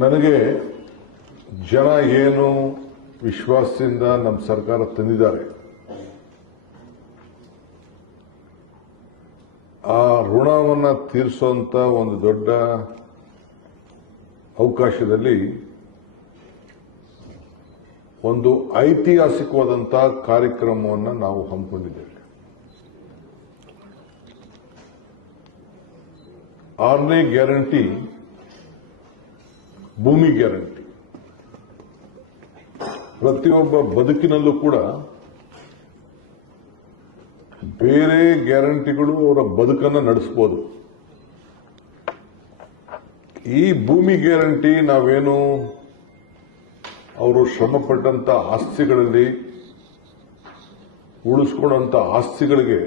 ನನಗೆ ಜನ ಏನು ವಿಶ್ವಾಸದಿಂದ ನಮ್ಮ ಸರ್ಕಾರ ತಂದಿದ್ದಾರೆ, ಆ ಋಣವನ್ನು ತೀರಿಸುವಂತ ಒಂದು ದೊಡ್ಡ ಅವಕಾಶದಲ್ಲಿ ಒಂದು ಐತಿಹಾಸಿಕವಾದಂತಹ ಕಾರ್ಯಕ್ರಮವನ್ನು ನಾವು ಹಮ್ಮಿಕೊಂಡಿದ್ದೇವೆ. 6ನೇ ಗ್ಯಾರಂಟಿ ಭೂಮಿ ಗ್ಯಾರಂಟಿ. ಪ್ರತಿಯೊಬ್ಬ ಬದುಕಿನಲ್ಲೂ ಕೂಡ ಬೇರೆ ಗ್ಯಾರಂಟಿಗಳು ಅವರ ಬದುಕನ್ನು ನಡೆಸಬಹುದು. ಈ ಭೂಮಿ ಗ್ಯಾರಂಟಿ ನಾವೇನು ಅವರು ಶ್ರಮಪಟ್ಟಂತ ಆಸ್ತಿಗಳಲ್ಲಿ ಉಳಿಸ್ಕೊಂಡಂತ ಆಸ್ತಿಗಳಿಗೆ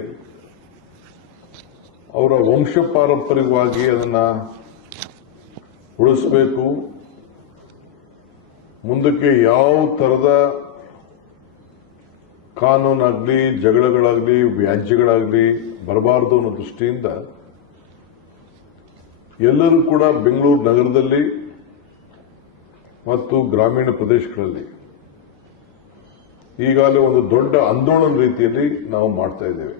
ಅವರ ವಂಶ ಪಾರಂಪರಿಕವಾಗಿ ಅದನ್ನ ಉಳಿಸಬೇಕು, ಮುಂದಕ್ಕೆ ಯಾವ ತರದ ಕಾನೂನಾಗ್ಲಿ, ಜಗಳಗಳಾಗ್ಲಿ, ವ್ಯಾಜ್ಯಗಳಾಗ್ಲಿ ಬರಬಾರದು ಅನ್ನೋ ದೃಷ್ಟಿಯಿಂದ ಎಲ್ಲರೂ ಕೂಡ ಬೆಂಗಳೂರು ನಗರದಲ್ಲಿ ಮತ್ತು ಗ್ರಾಮೀಣ ಪ್ರದೇಶಗಳಲ್ಲಿ ಈಗಾಗಲೇ ಒಂದು ದೊಡ್ಡ ಆಂದೋಲನ ರೀತಿಯಲ್ಲಿ ನಾವು ಮಾಡ್ತಾ ಇದ್ದೇವೆ.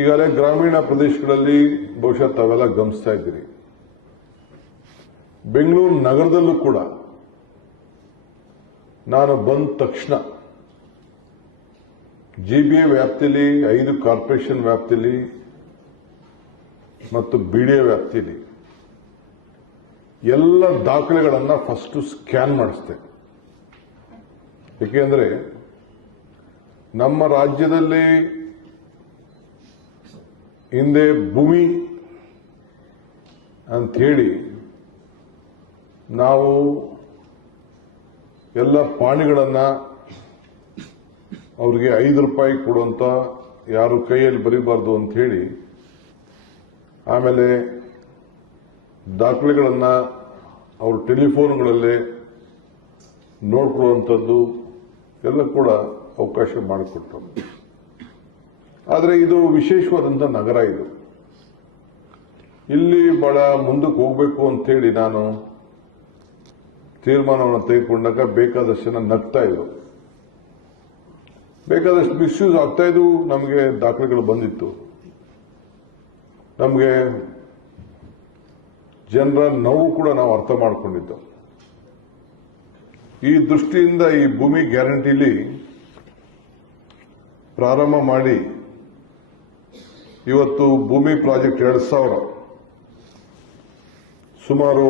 ಈಗಾಗಲೇ ಗ್ರಾಮೀಣ ಪ್ರದೇಶಗಳಲ್ಲಿ ಬಹುಶಃ ತಾವೆಲ್ಲ ಗಮನಿಸ್ತಾ ಇದ್ದೀರಿ. ಬೆಂಗಳೂರು ನಗರದಲ್ಲೂ ಕೂಡ ನಾನು ಬಂದ ತಕ್ಷಣ ಜಿಬಿಎ ವ್ಯಾಪ್ತಿಯಲ್ಲಿ, 5 ಕಾರ್ಪೊರೇಷನ್ ವ್ಯಾಪ್ತಿಯಲ್ಲಿ ಮತ್ತು ಬಿಡಿಎ ವ್ಯಾಪ್ತಿಯಲ್ಲಿ ಎಲ್ಲ ದಾಖಲೆಗಳನ್ನು ಫಸ್ಟ್ ಸ್ಕ್ಯಾನ್ ಮಾಡಿಸ್ತೆ. ಏಕೆಂದರೆ ನಮ್ಮ ರಾಜ್ಯದಲ್ಲಿ ಹಿಂದೆ ಭೂಮಿ ಅಂಥೇಳಿ ನಾವು ಎಲ್ಲ ಪಾಣಿಗಳನ್ನು ಅವ್ರಿಗೆ 5 ರೂಪಾಯಿ ಕೊಡುವಂತ, ಯಾರು ಕೈಯಲ್ಲಿ ಬರೀಬಾರ್ದು ಅಂತ ಹೇಳಿ, ಆಮೇಲೆ ದಾಖಲೆಗಳನ್ನು ಅವ್ರ ಟೆಲಿಫೋನ್ಗಳಲ್ಲೇ ನೋಡ್ಕೊಳ್ಳುವಂಥದ್ದು ಎಲ್ಲ ಕೂಡ ಅವಕಾಶ ಮಾಡಿಕೊಟ್ಟರು. ಆದರೆ ಇದು ವಿಶೇಷವಾದಂಥ ನಗರ. ಇದು ಇಲ್ಲಿ ಬಹಳ ಮುಂದಕ್ಕೆ ಹೋಗಬೇಕು ಅಂತೇಳಿ ನಾನು ತೀರ್ಮಾನವನ್ನು ತೆಗೆದುಕೊಂಡಾಗ ಬೇಕಾದಷ್ಟು ಜನ ನಗ್ತಾ ಇದ್ರು, ಬೇಕಾದಷ್ಟು ಮಿಸ್ಯೂಸ್ ಆಗ್ತಾ ಇದ್ವು. ನಮಗೆ ದಾಖಲೆಗಳು ಬಂದಿತ್ತು. ನಮಗೆ ಜನರ ನೋವು ಕೂಡ ನಾವು ಅರ್ಥ ಮಾಡಿಕೊಂಡಿದ್ದು. ಈ ದೃಷ್ಟಿಯಿಂದ ಈ ಭೂಮಿ ಗ್ಯಾರಂಟಿಲಿ ಪ್ರಾರಂಭ ಮಾಡಿ ಇವತ್ತು ಭೂಮಿ ಪ್ರಾಜೆಕ್ಟ್ 2000 ಸುಮಾರು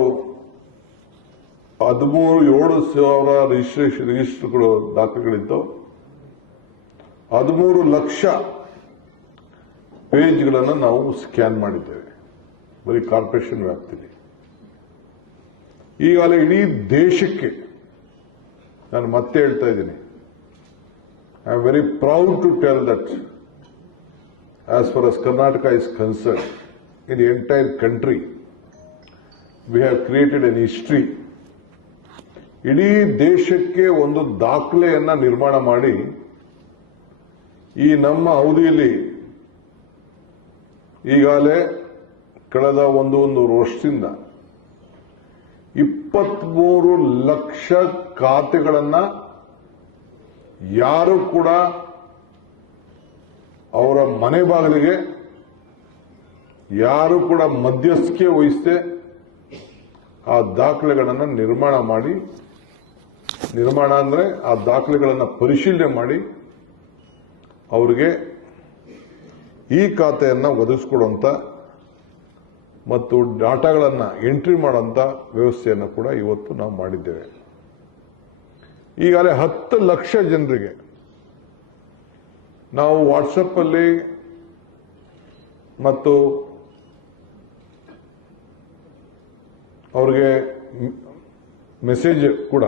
7,000 ರಿಜಿಸ್ಟರ್ಗಳು ದಾಖಲೆಗಳಿದ್ದು 13 ಲಕ್ಷ ಪೇಜ್ಗಳನ್ನು ನಾವು ಸ್ಕ್ಯಾನ್ ಮಾಡಿದ್ದೇವೆ ಬರೀ ಕಾರ್ಪೊರೇಷನ್ ವ್ಯಾಪ್ತಿಯಲ್ಲಿ. ಈಗಾಗಲೇ ಇಡೀ ದೇಶಕ್ಕೆ ನಾನು ಮತ್ತೆ ಹೇಳ್ತಾ ಇದ್ದೀನಿ, I am very proud to tell that as far as Karnataka is concerned, in the entire country, we have created an history. ಇಡೀ ದೇಶಕ್ಕೆ ಒಂದು ದಾಖಲೆಯನ್ನ ನಿರ್ಮಾಣ ಮಾಡಿ ಈ ನಮ್ಮ ಅವಧಿಯಲ್ಲಿ ಈಗಾಗಲೇ ಕಳೆದ ಒಂದು ವರ್ಷದಿಂದ 23 ಲಕ್ಷ ಖಾತೆಗಳನ್ನ ಯಾರು ಕೂಡ ಅವರ ಮನೆ ಬಾಗಿಲಿಗೆ ಯಾರು ಕೂಡ ಮಧ್ಯಸ್ಥಿಕೆ ವಹಿಸದೆ ಆ ದಾಖಲೆಗಳನ್ನು ನಿರ್ಮಾಣ ಮಾಡಿ, ನಿರ್ಮಾಣ ಅಂದ್ರೆ ಆ ದಾಖಲೆಗಳನ್ನು ಪರಿಶೀಲನೆ ಮಾಡಿ ಅವರಿಗೆ ಈ ಖಾತೆಯನ್ನು ಒದಗಿಸಿಕೊಡುವಂತ ಮತ್ತು ಡಾಟಾಗಳನ್ನು ಎಂಟ್ರಿ ಮಾಡುವಂತ ವ್ಯವಸ್ಥೆಯನ್ನು ಕೂಡ ಇವತ್ತು ನಾವು ಮಾಡಿದ್ದೇವೆ. ಈಗಾಗಲೇ 10 ಲಕ್ಷ ಜನರಿಗೆ ನಾವು ವಾಟ್ಸಪ್ ಅಲ್ಲಿ ಮತ್ತು ಅವರಿಗೆ ಮೆಸೇಜ್ ಕೂಡ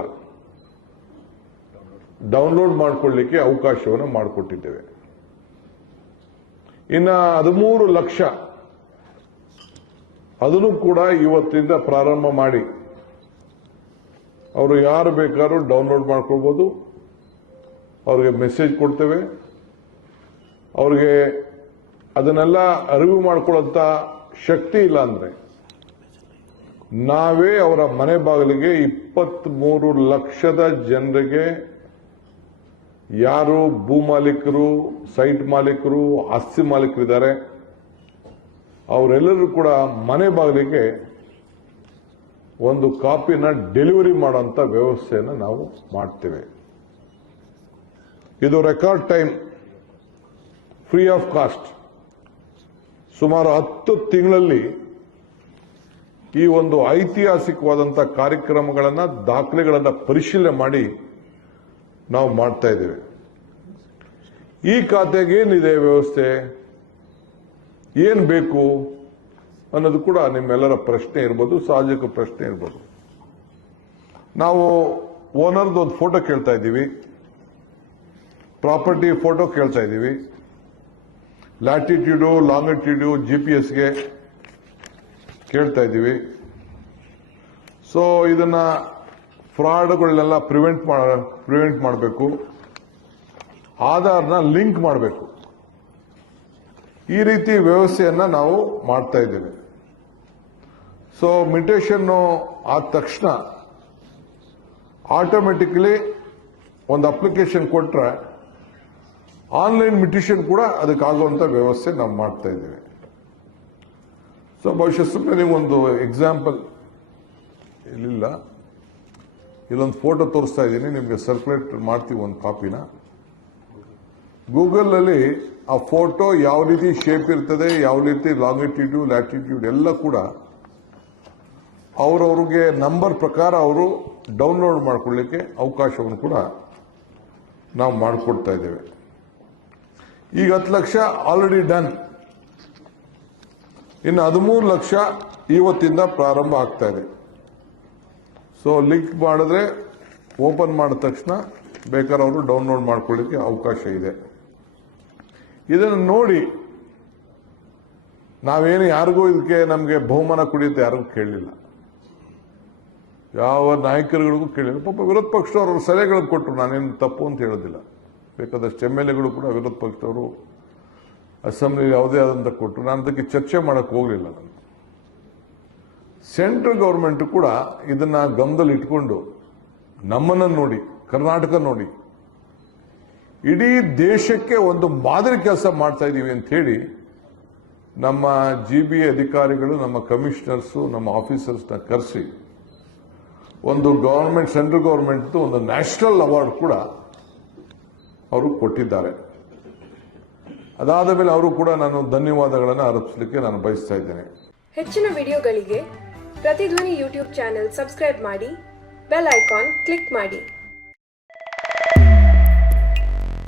ಡೌನ್ಲೋಡ್ ಮಾಡಿಕೊಳ್ಳಲಿಕ್ಕೆ ಅವಕಾಶವನ್ನು ಮಾಡಿಕೊಟ್ಟಿದ್ದೇವೆ. ಇನ್ನು 13 ಲಕ್ಷ ಅದನ್ನು ಕೂಡ ಇವತ್ತಿಂದ ಪ್ರಾರಂಭ ಮಾಡಿ ಅವರು ಯಾರು ಬೇಕಾದ್ರೂ ಡೌನ್ಲೋಡ್ ಮಾಡ್ಕೊಳ್ಬೋದು. ಅವ್ರಿಗೆ ಮೆಸೇಜ್ ಕೊಡ್ತೇವೆ. ಅವ್ರಿಗೆ ಅದನ್ನೆಲ್ಲ ಅರಿವು ಮಾಡ್ಕೊಳ್ಳೋಂಥ ಶಕ್ತಿ ಇಲ್ಲ ಅಂದ್ರೆ ನಾವೇ ಅವರ ಮನೆ ಬಾಗಿಲಿಗೆ 23 ಲಕ್ಷದ ಜನರಿಗೆ ಯಾರು ಭೂ ಮಾಲೀಕರು, ಸೈಟ್ ಮಾಲೀಕರು, ಆಸ್ತಿ ಮಾಲೀಕರಿದ್ದಾರೆ ಅವರೆಲ್ಲರೂ ಕೂಡ ಮನೆ ಬಾಗಿಲಿಗೆ ಒಂದು ಕಾಪಿನ ಡೆಲಿವರಿ ಮಾಡುವಂತ ವ್ಯವಸ್ಥೆಯನ್ನು ನಾವು ಮಾಡ್ತೇವೆ. ಇದು record time, free of cost. ಸುಮಾರು 10 ತಿಂಗಳಲ್ಲಿ ಈ ಒಂದು ಐತಿಹಾಸಿಕವಾದಂಥ ಕಾರ್ಯಕ್ರಮಗಳನ್ನು, ದಾಖಲೆಗಳನ್ನು ಪರಿಶೀಲನೆ ಮಾಡಿ ನಾವು ಮಾಡ್ತಾ ಇದ್ದೇವೆ. ಈ ಖಾತೆಗೆ ಏನಿದೆ ವ್ಯವಸ್ಥೆ, ಏನ್ ಬೇಕು ಅನ್ನೋದು ಕೂಡ ನಿಮ್ಮೆಲ್ಲರ ಪ್ರಶ್ನೆ ಇರ್ಬೋದು, ಸಾಮಾಜಿಕ ಪ್ರಶ್ನೆ ಇರ್ಬೋದು. ನಾವು ಓನರ್ದು ಒಂದು ಫೋಟೋ ಕೇಳ್ತಾ ಇದ್ದೀವಿ, ಪ್ರಾಪರ್ಟಿ ಫೋಟೋ ಕೇಳ್ತಾ ಇದ್ದೀವಿ, ಲ್ಯಾಟಿಟ್ಯೂಡು, ಲಾಂಗಿಟ್ಯೂಡು, GPS ಕೇಳ್ತಾ ಇದ್ದೀವಿ. ಸೊ ಇದನ್ನ ಫ್ರಾಡ್ಗಳನ್ನೆಲ್ಲ ಪ್ರಿವೆಂಟ್ ಮಾಡಬೇಕು, ಆಧಾರ್ನ ಲಿಂಕ್ ಮಾಡಬೇಕು. ಈ ರೀತಿ ವ್ಯವಸ್ಥೆಯನ್ನ ನಾವು ಮಾಡ್ತಾ ಇದ್ದೇವೆ. ಸೊ ಮ್ಯೂಟೇಷನ್ ಆದ ತಕ್ಷಣ ಆಟೋಮೆಟಿಕಲಿ ಒಂದು ಅಪ್ಲಿಕೇಶನ್ ಕೊಟ್ರೆ ಆನ್ಲೈನ್ ಮ್ಯೂಟೇಷನ್ ಕೂಡ ಅದಕ್ಕಾಗುವಂತ ವ್ಯವಸ್ಥೆ ನಾವು ಮಾಡ್ತಾ ಇದ್ದೇವೆ. ಸೊ ಬಹುಶಃ ಸುಮ್ಮನೆ ನೀವೊಂದು ಎಕ್ಸಾಂಪಲ್ ಇಲ್ಲೊಂದು ಫೋಟೋ ತೋರಿಸ್ತಾ ಇದ್ದೀನಿ, ನಿಮಗೆ ಸರ್ಕ್ಯುಲೇಟ್ ಮಾಡ್ತೀವಿ ಒಂದು ಕಾಪಿನ. ಗೂಗಲ್ ಅಲ್ಲಿ ಆ ಫೋಟೋ ಯಾವ ರೀತಿ ಶೇಪ್ ಇರ್ತದೆ, ಯಾವ ರೀತಿ ಲಾಂಗಿಟ್ಯೂಡ್, ಲ್ಯಾಟಿಟ್ಯೂಡ್ ಎಲ್ಲ ಕೂಡ ಅವರವ್ರಿಗೆ ನಂಬರ್ ಪ್ರಕಾರ ಅವರು ಡೌನ್ಲೋಡ್ ಮಾಡ್ಕೊಳ್ಳಿಕ್ಕೆ ಅವಕಾಶವನ್ನು ಕೂಡ ನಾವು ಮಾಡಿಕೊಡ್ತಾ ಇದ್ದೇವೆ. ಈಗ 10 ಲಕ್ಷ ಆಲ್ರೆಡಿ ಡನ್, ಇನ್ನು 13 ಲಕ್ಷ ಇವತ್ತಿಂದ ಪ್ರಾರಂಭ ಆಗ್ತಾ ಇದೆ. ಸೊ ಲಿಂಕ್ ಮಾಡಿದ್ರೆ ಓಪನ್ ಮಾಡಿದ ತಕ್ಷಣ ಬೇಕಾದ್ರೆ ಅವರು ಡೌನ್ಲೋಡ್ ಮಾಡ್ಕೊಳ್ಳಿಕ್ಕೆ ಅವಕಾಶ ಇದೆ. ಇದನ್ನು ನೋಡಿ ನಾವೇನು ಯಾರಿಗೂ ಇದಕ್ಕೆ ನಮಗೆ ಬಹುಮಾನ ಕುಡಿಯುತ್ತೆ ಯಾರಿಗೂ ಕೇಳಲಿಲ್ಲ, ಯಾವ ನಾಯಕರುಗಳಿಗೂ ಕೇಳಿಲ್ಲ. ಪಾಪ ವಿರೋಧ ಪಕ್ಷದವರು ಸಲಹೆಗಳನ್ನು ಕೊಟ್ಟರು, ನಾನೇನು ತಪ್ಪು ಅಂತ ಹೇಳೋದಿಲ್ಲ. ಬೇಕಾದಷ್ಟು MLAಗಳು ಕೂಡ ವಿರೋಧ ಪಕ್ಷದವರು ಅಸೆಂಬ್ಲಿ ಯಾವುದೇ ಆದಂತ ಕೊಟ್ಟರು, ನಾನು ಅದಕ್ಕೆ ಚರ್ಚೆ ಮಾಡಕ್ಕೆ ಹೋಗಲಿಲ್ಲ. ನಾನು ಸೆಂಟ್ರಲ್ ಗವರ್ಮೆಂಟ್ ಕೂಡ ಇದನ್ನ ಗಮನದಲ್ಲಿ ಇಟ್ಕೊಂಡು ನಮ್ಮನ್ನ ನೋಡಿ, ಕರ್ನಾಟಕ ನೋಡಿ, ಇಡೀ ದೇಶಕ್ಕೆ ಒಂದು ಮಾದರಿ ಕೆಲಸ ಮಾಡ್ತಾ ಇದೀವಿ ಅಂತ ಹೇಳಿ ನಮ್ಮ GB ಅಧಿಕಾರಿಗಳು, ನಮ್ಮ ಕಮಿಷನರ್ಸು, ನಮ್ಮ ಆಫೀಸರ್ಸ್ನ ಕರೆಸಿ ಒಂದು ಗವರ್ಮೆಂಟ್, ಸೆಂಟ್ರಲ್ ಗವರ್ಮೆಂಟ್ ಒಂದು ನ್ಯಾಷನಲ್ ಅವಾರ್ಡ್ ಕೂಡ ಅವರು ಕೊಟ್ಟಿದ್ದಾರೆ. ಅದಾದ ಮೇಲೆ ಅವರು ಕೂಡ ನಾನು ಧನ್ಯವಾದಗಳನ್ನು ಅರ್ಪಿಸಲಿಕ್ಕೆ ನಾನು ಬಯಸ್ತಾ ಇದ್ದೇನೆ. ಹೆಚ್ಚಿನ ವಿಡಿಯೋಗಳಿಗೆ ಪ್ರತಿಧ್ವನಿ ಯೂಟ್ಯೂಬ್ ಚಾನೆಲ್ ಸಬ್ಸ್ಕ್ರೈಬ್ ಮಾಡಿ, ಬೆಲ್ ಐಕಾನ್ ಕ್ಲಿಕ್ ಮಾಡಿ.